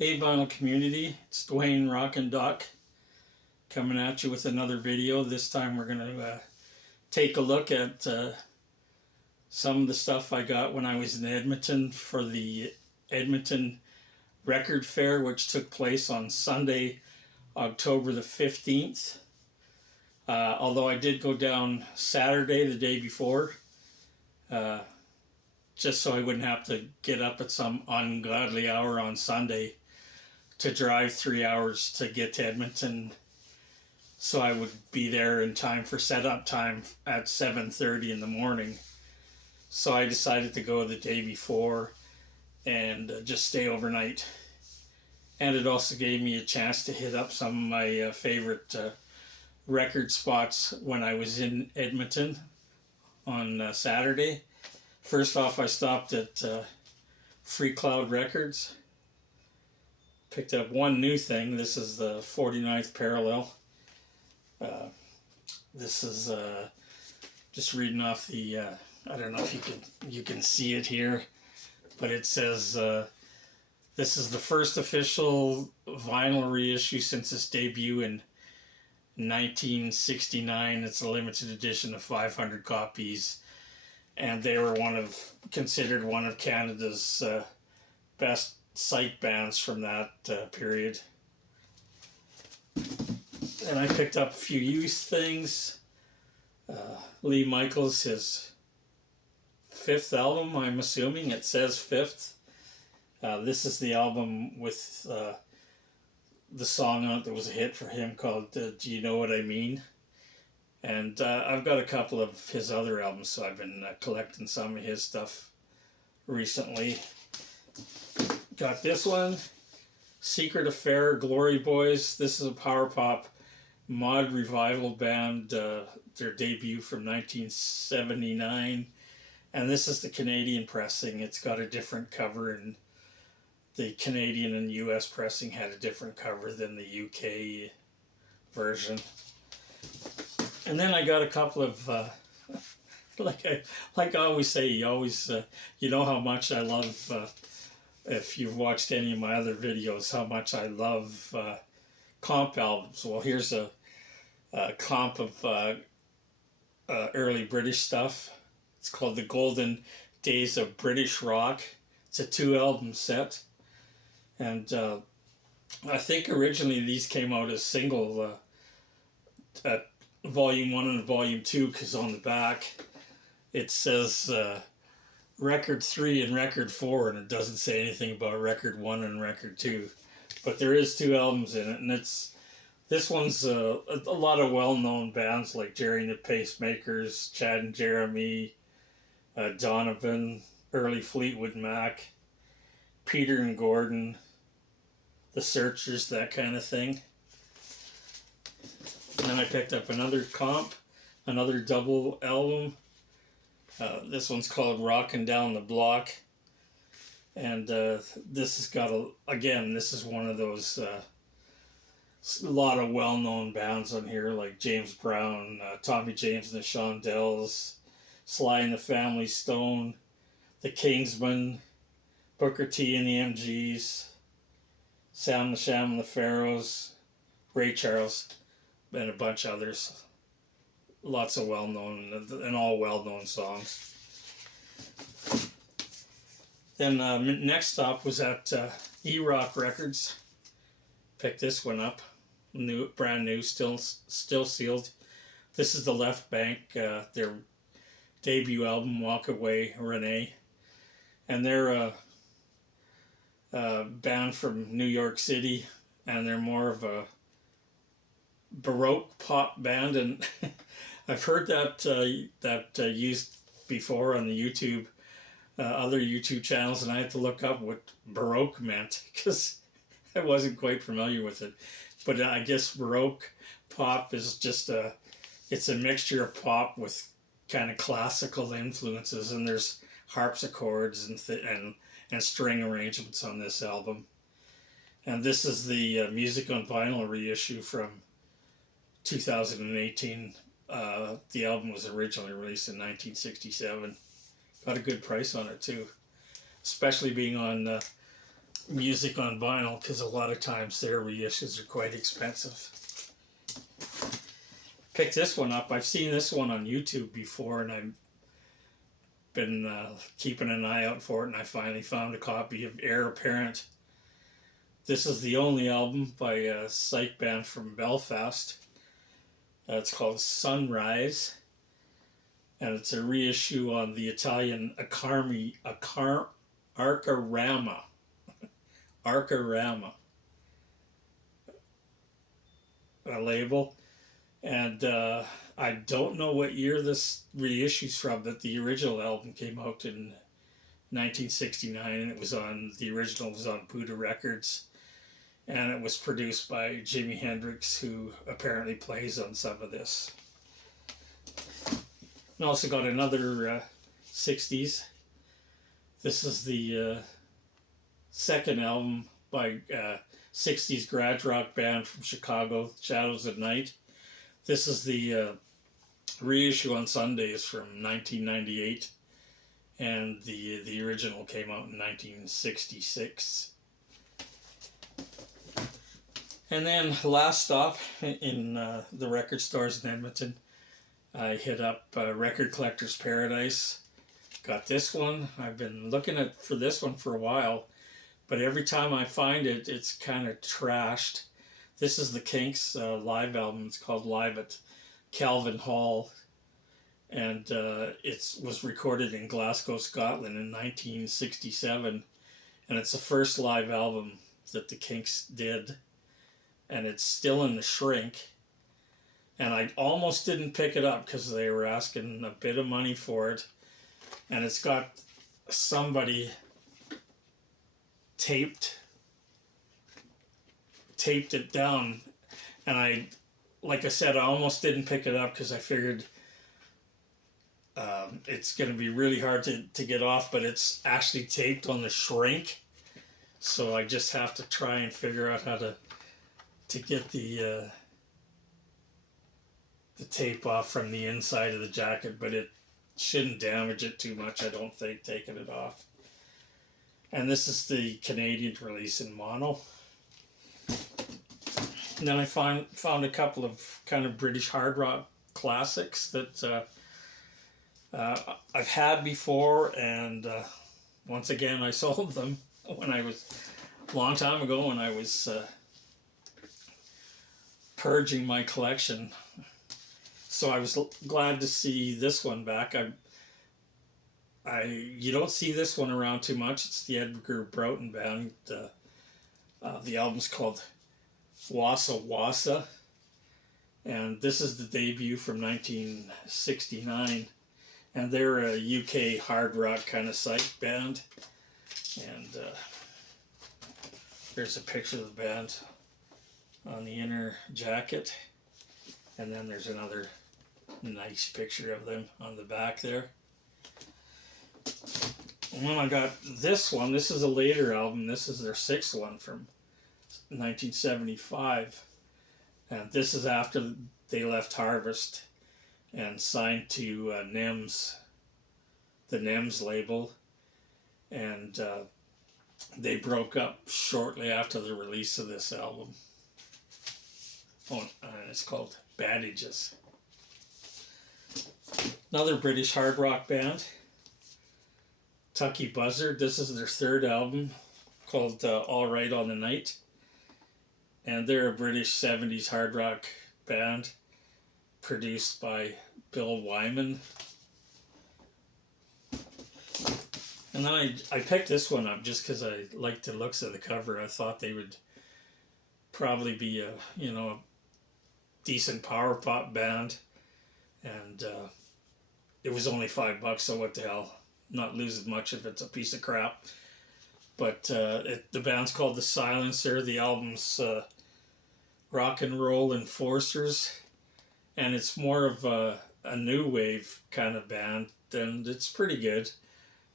Hey vinyl community, it's Dwayne Rockin' Duck coming at you with another video. This time we're going to take a look at some of the stuff I got when I was in Edmonton for the Edmonton Record Fair, which took place on Sunday, October the 15th. Although I did go down Saturday, the day before, just so I wouldn't have to get up at some ungodly hour on Sunday to drive 3 hours to get to Edmonton, so I would be there in time for setup time at 7:30 in the morning. So I decided to go the day before and just stay overnight. And it also gave me a chance to hit up some of my favorite record spots when I was in Edmonton on Saturday. First off, I stopped at Freecloud Records. Picked up one new thing. This is the 49th parallel. This is just reading off the, I don't know if you can see it here, but it says this is the first official vinyl reissue since its debut in 1969. It's a limited edition of 500 copies, and they were considered one of Canada's best psych bands from that period. And I picked up a few used things. Lee Michaels, his 5th album, I'm assuming it says 5th. This is the album with the song on it that was a hit for him called Do You Know What I Mean? And I've got a couple of his other albums, so I've been collecting some of his stuff recently. Got this one, Secret Affair, Glory Boys. This is a power pop mod revival band, their debut from 1979. And this is the Canadian pressing. It's got a different cover, and the Canadian and US pressing had a different cover than the UK version. And then I got a couple of, like I always say, you know how much I love, if you've watched any of my other videos, how much I love comp albums. Well, here's a comp of early British stuff. It's called The Golden Days of British Rock. It's a 2-album set. And I think originally these came out as single at Volume 1 and Volume 2, because on the back it says Record 3 and Record 4, and it doesn't say anything about Record 1 and Record 2. But there is 2 albums in it, and this one's a lot of well-known bands like Jerry and the Pacemakers, Chad and Jeremy, Donovan, early Fleetwood Mac, Peter and Gordon, The Searchers, that kind of thing. And then I picked up another comp, another double album. This one's called Rockin' Down the Block. And this has got this is one of those, a lot of well-known bands on here, like James Brown, Tommy James and the Shondells, Sly and the Family Stone, The Kingsmen, Booker T and the MGs, Sam the Sham and the Pharaohs, Ray Charles, and a bunch of others. Lots of well-known, and all well-known songs. Then next stop was at Eroc Records. Picked this one up, brand new, still sealed. This is the Left Bank, their debut album, Walk Away, Renee. And they're a band from New York City, and they're more of a Baroque pop band, and I've heard that used before on the YouTube, other YouTube channels, and I had to look up what Baroque meant because I wasn't quite familiar with it. But I guess Baroque pop is just it's a mixture of pop with kind of classical influences, and there's harpsichords and string arrangements on this album. And this is the Music on Vinyl reissue from 2018. The album was originally released in 1967. Got a good price on it too, especially being on music on vinyl, because a lot of times their reissues are quite expensive. Picked this one up. I've seen this one on YouTube before, and I've been keeping an eye out for it, and I finally found a copy of Heir Apparent. This is the only album by a psych band from Belfast. It's called Sunrise, and it's a reissue on the Italian Arcarama label. And I don't know what year this reissue's from, but the original album came out in 1969, and the original was on Buddha Records, and it was produced by Jimi Hendrix, who apparently plays on some of this. And also got another 60s. This is the second album by 60s garage rock band from Chicago, Shadows at Night. This is the reissue on Sundays from 1998, and the original came out in 1966. And then last stop in the record stores in Edmonton, I hit up Record Collector's Paradise. Got this one. I've been looking for this one for a while, but every time I find it, it's kind of trashed. This is the Kinks live album. It's called Live at Calvin Hall, and it was recorded in Glasgow, Scotland in 1967, and it's the first live album that the Kinks did, and it's still in the shrink. And I almost didn't pick it up because they were asking a bit of money for it, and it's got somebody taped it down, and like I said, I almost didn't pick it up because I figured it's going to be really hard to get off, but it's actually taped on the shrink, so I just have to try and figure out how to get the tape off from the inside of the jacket, but it shouldn't damage it too much, I don't think, taking it off. And this is the Canadian release in mono. And then I found a couple of kind of British hard rock classics that I've had before, and once again I sold them a long time ago when I was purging my collection. So I was glad to see this one back. You don't see this one around too much. It's the Edgar Broughton Band. The album's called Wassa Wassa, and this is the debut from 1969, and they're a UK hard rock kind of psych band. And there's a picture of the band on the inner jacket, and then there's another nice picture of them on the back there. And then I got this one. This is a later album. This is their sixth one from 1975, and this is after they left Harvest and signed to the NEMS label, and they broke up shortly after the release of this album. It's called Bandages. Another British hard rock band, Tucky Buzzard. This is their third album, called All Right on the Night. And they're a British 70s hard rock band produced by Bill Wyman. And then I picked this one up just because I liked the looks of the cover. I thought they would probably be a decent power pop band. And it was only $5, so what the hell? Not losing much if it's a piece of crap. But the band's called The Silencer. The album's Rock and Roll Enforcers. And it's more of a new wave kind of band. And it's pretty good.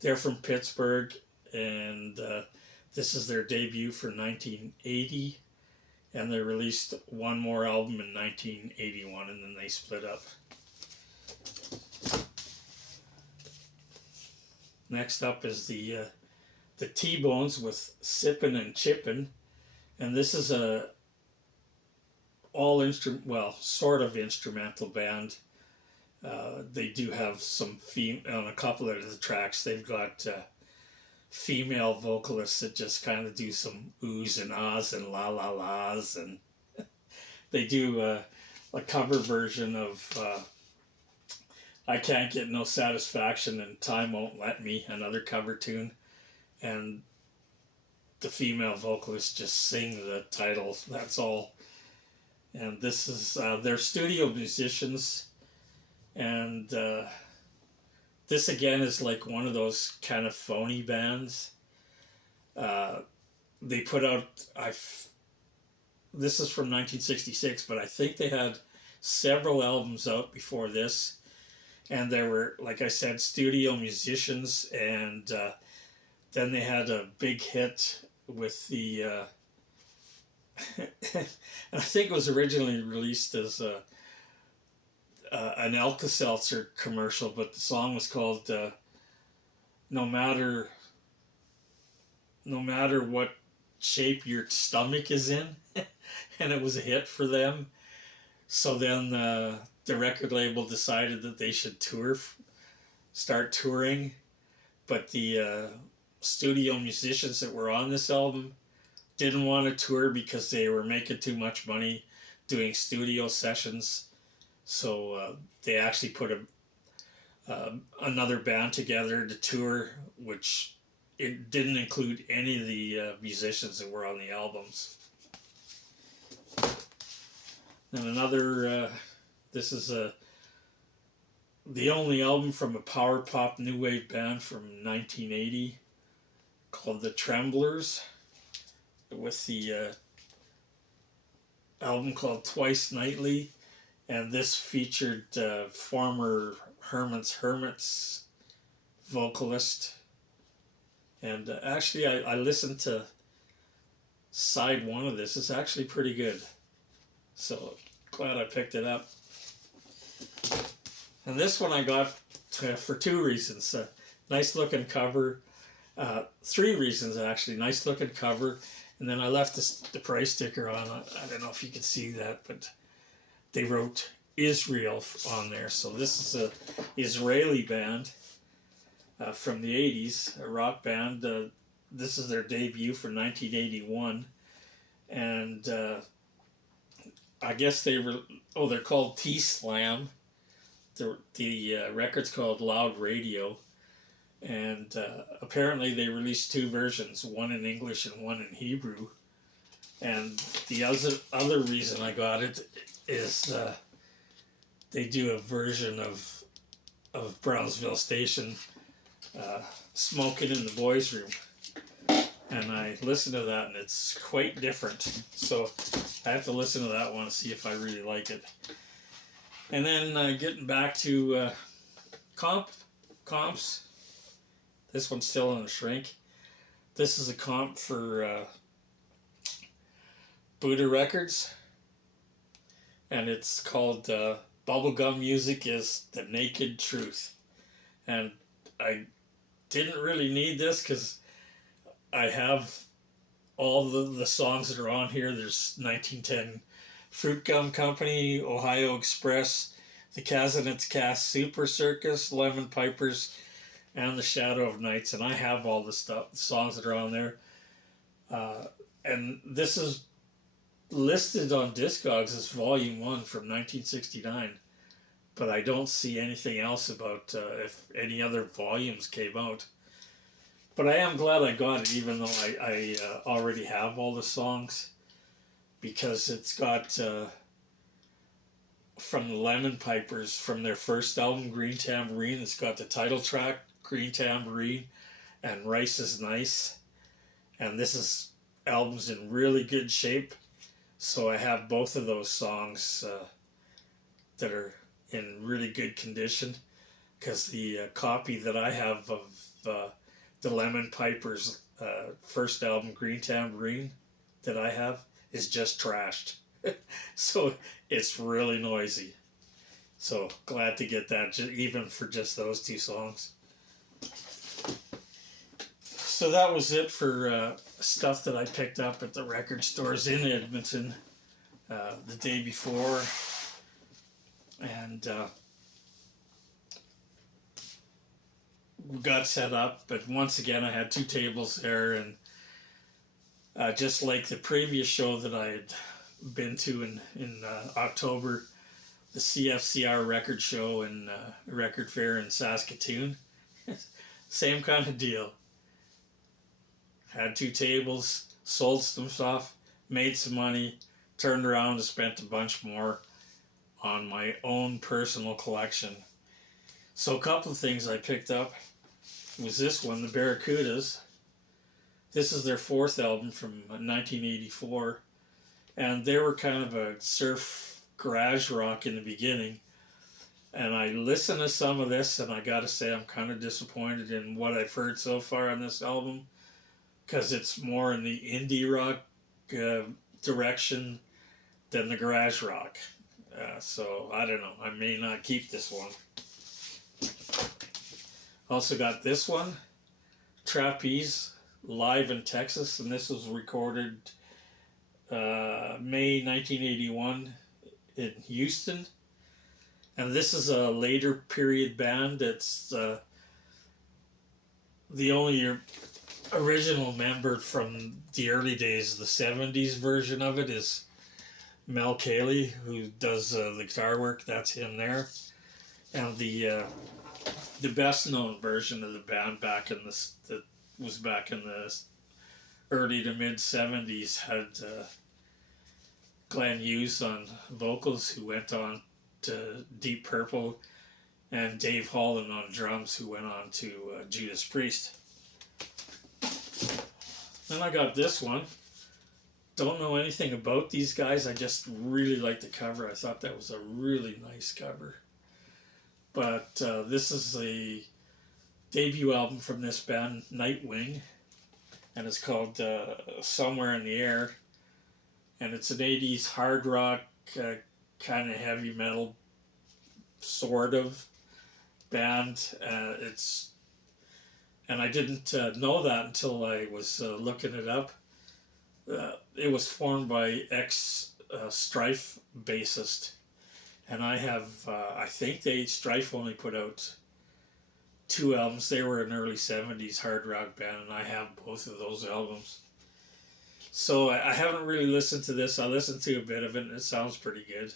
They're from Pittsburgh. And this is their debut for 1980. And they released one more album in 1981. And then they split up. Next up is the the T-Bones with Sippin' and Chippin', and this is a sort of instrumental band. They do have some on a couple of the tracks. They've got female vocalists that just kind of do some oohs and ahs and la la las, and they do a cover version of "I Can't Get No Satisfaction" and "Time Won't Let Me," another cover tune, and the female vocalists just sing the title. That's all. And this is they're studio musicians, and this again is like one of those kind of phony bands. They put out this is from 1966, but I think they had several albums out before this, and there were, like I said, studio musicians, and then they had a big hit with the and I think it was originally released as an Alka-Seltzer commercial, but the song was called No Matter What Shape Your Stomach Is In, and it was a hit for them. So then the record label decided that they should start touring, but the studio musicians that were on this album didn't want to tour because they were making too much money doing studio sessions. So they actually put another band together to tour, which it didn't include any of the musicians that were on the albums. And another, this is the only album from a power pop new wave band from 1980 called The Tremblers, with the album called Twice Nightly, and this featured former Hermits vocalist. And actually I listened to side one of this. It's actually pretty good, so glad I picked it up. And this one I got for two reasons. Nice looking cover. Three reasons actually. Nice looking cover. And then I left the price sticker on. I don't know if you can see that, but they wrote Israel on there. So this is a Israeli band from the 80s, a rock band. This is their debut for 1981. And I guess they're called T-Slam. The record's called Loud Radio. And apparently they released two versions, one in English and one in Hebrew. And the other reason I got it is they do a version of Brownsville Station, Smoking in the Boys' Room. And I listened to that, and it's quite different. So I have to listen to that one to see if I really like it. And then getting back to comps. This one's still in a shrink. This is a comp for Buddha Records, and it's called Bubblegum Music is the Naked Truth. And I didn't really need this because I have all the songs that are on here. There's 1910 Fruit Gum Company, Ohio Express, the Kazanets Cast Super Circus, Lemon Pipers, and The Shadow of Nights, and I have all the songs that are on there. And this is listed on Discogs as Volume 1 from 1969, but I don't see anything else about if any other volumes came out. But I am glad I got it, even though I already have all the songs, because it's got from the Lemon Pipers, from their first album, Green Tambourine. It's got the title track, Green Tambourine, and Rice is Nice. And this album's in really good shape. So I have both of those songs that are in really good condition, because the copy that I have of the Lemon Pipers first album, Green Tambourine, that I have is just trashed. So it's really noisy. So glad to get that, even for just those two songs. So that was it for stuff that I picked up at the record stores in Edmonton the day before. And we got set up, but once again I had 2 tables there, and just like the previous show that I had been to in October, the CFCR record show and record fair in Saskatoon, same kind of deal. Had 2 tables, sold some stuff, made some money, turned around and spent a bunch more on my own personal collection. So a couple of things I picked up was this one, the Barracudas. This is their 4th album from 1984, and they were kind of a surf garage rock in the beginning. And I listened to some of this, and I gotta say I'm kind of disappointed in what I've heard so far on this album, because it's more in the indie rock direction than the garage rock. So I don't know, I may not keep this one. Also got this one, Trapeze, live in Texas, and this was recorded May 1981 in Houston. And this is a later period band. It's the only original member from the early days, the 70s version of it, is Mel Cayley, who does the guitar work. That's him there. And the best known version of the band back in that was back in the early to mid 70s had Glenn Hughes on vocals, who went on to Deep Purple, and Dave Holland on drums, who went on to Judas Priest. Then I got this one. Don't know anything about these guys. I just really like the cover. I thought that was a really nice cover. But this is the debut album from this band, Nightwing, and it's called Somewhere in the Air. And it's an 80s hard rock, kind of heavy metal sort of band. And I didn't know that until I was looking it up. It was formed by ex-Strife bassist, and I think Strife only put out 2 albums. They were an early 70s hard rock band, and I have both of those albums. So I haven't really listened to this. I listened to a bit of it, and it sounds pretty good.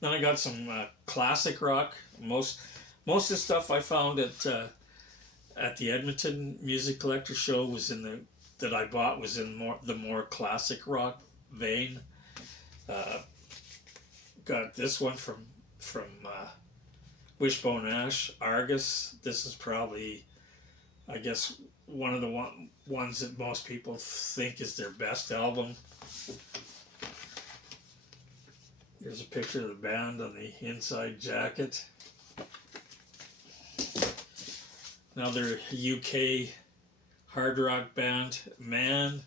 Then I got some classic rock. Most of the stuff I found at the Edmonton Music Collector Show that I bought was in the more classic rock vein. Got this one from Wishbone Ash, Argus. This is probably, I guess, one of the ones that most people think is their best album. Here's a picture of the band on the inside jacket. Now they're a UK hard rock band, Man.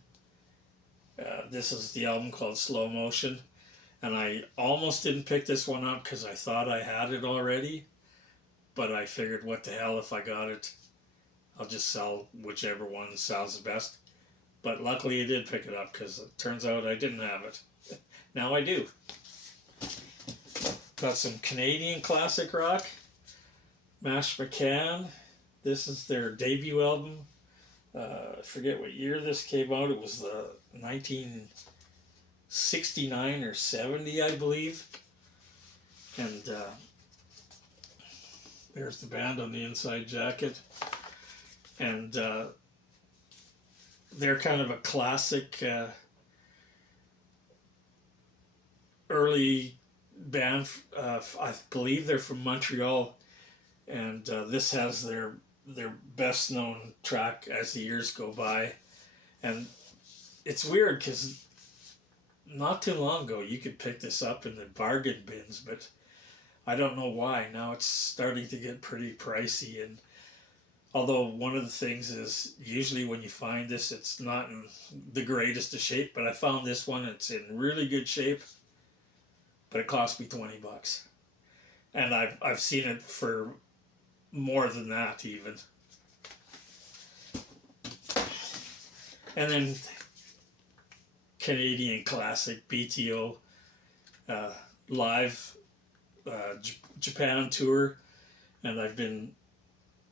This is the album called Slow Motion, and I almost didn't pick this one up because I thought I had it already, but I figured, what the hell, if I got it, I'll just sell whichever one sounds the best. But luckily I did pick it up, because it turns out I didn't have it. Now I do. Got some Canadian classic rock, Mash McCann. This is their debut album. I forget what year this came out. It was the 1969 or 70, I believe. And there's the band on the inside jacket. And they're kind of a classic early band. I believe they're from Montreal. And this has their best known track as the years go by. And it's weird because not too long ago you could pick this up in the bargain bins, but I don't know why. Now it's starting to get pretty pricey. And although one of the things is, usually when you find this, it's not in the greatest of shape, but I found this one, it's in really good shape, but it cost me $20. And I've seen it for more than that even. And then Canadian classic BTO live Japan tour. And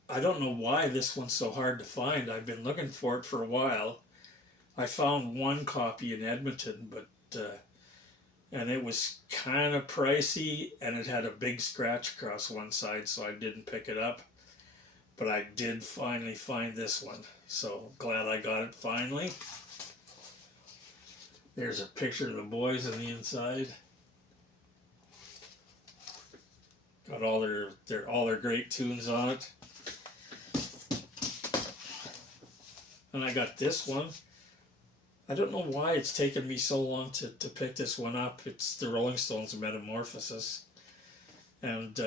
I don't know why this one's so hard to find. I've been looking for it for a while. I found one copy in Edmonton, but and it was kind of pricey, and it had a big scratch across one side, so I didn't pick it up. But I did finally find this one, so glad I got it finally. There's a picture of the boys on the inside. Got all their great tunes on it. And I got this one. I don't know why it's taken me so long to pick this one up. It's the Rolling Stones' Metamorphosis. And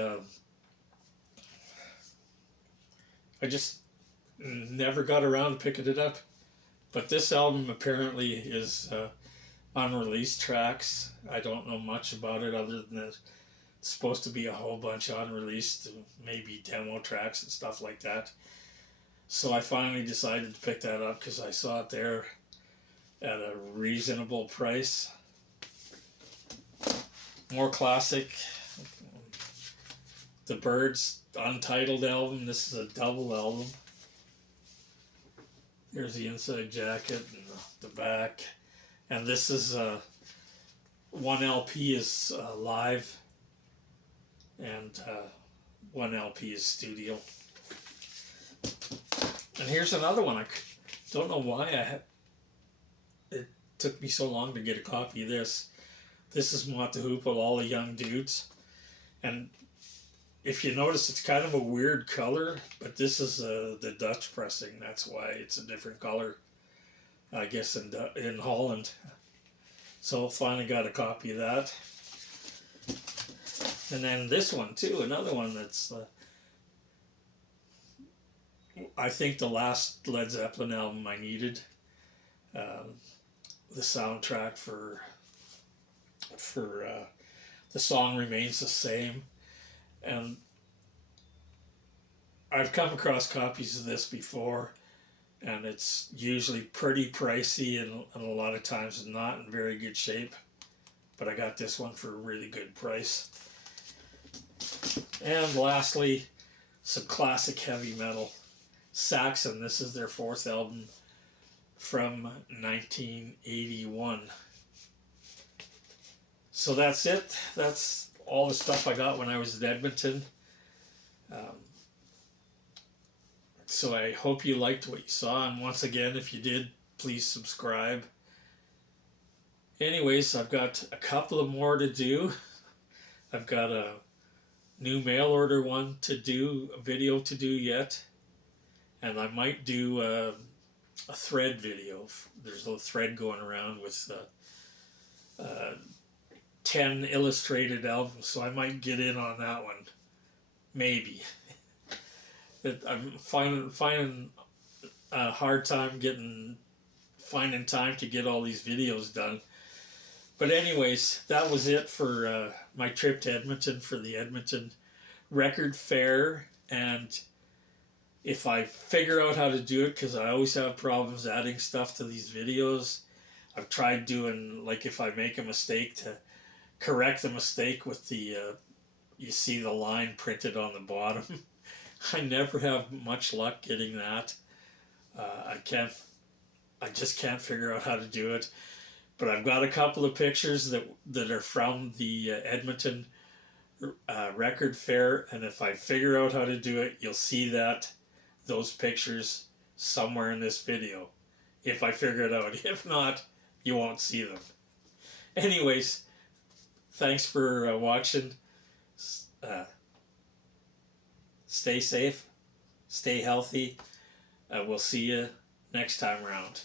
I just never got around to picking it up. But this album apparently is unreleased tracks. I don't know much about it other than it's supposed to be a whole bunch of unreleased, maybe demo tracks and stuff like that. So I finally decided to pick that up because I saw it there at a reasonable price. More classic. The Byrds Untitled album. This is a double album. Here's the inside jacket and the back. And this is one LP is live and one LP is studio. And here's another one. I don't know why it took me so long to get a copy of this. This is Mott the Hoopa, All the Young Dudes. And if you notice, it's kind of a weird color, but this is the Dutch pressing. That's why it's a different color, I guess, in Holland. So finally got a copy of that. And then this one too, another one that's I think the last Led Zeppelin album I needed. The soundtrack for The Song Remains the Same. And I've come across copies of this before, and it's usually pretty pricey and a lot of times not in very good shape. But I got this one for a really good price. And lastly, some classic heavy metal. Saxon, this is their fourth album from 1981. So that's it. That's all the stuff I got when I was in Edmonton. So I hope you liked what you saw, and once again, if you did, please subscribe. Anyways, I've got a couple of more to do. I've got a new mail order one to do, a video to do yet, and I might do a thread video. There's a thread going around with 10 illustrated albums, so I might get in on that one, maybe. I'm finding a hard time finding time to get all these videos done. But anyways, that was it for my trip to Edmonton for the Edmonton Record Fair. And if I figure out how to do it, because I always have problems adding stuff to these videos, I've tried doing, like, if I make a mistake, to correct the mistake with the, you see the line printed on the bottom. I never have much luck getting that. I just can't figure out how to do it. But I've got a couple of pictures that are from the Edmonton Record Fair, and if I figure out how to do it, you'll see those pictures somewhere in this video. If I figure it out. If not, you won't see them. Anyways, thanks for watching. Stay safe, stay healthy. We'll see you next time around.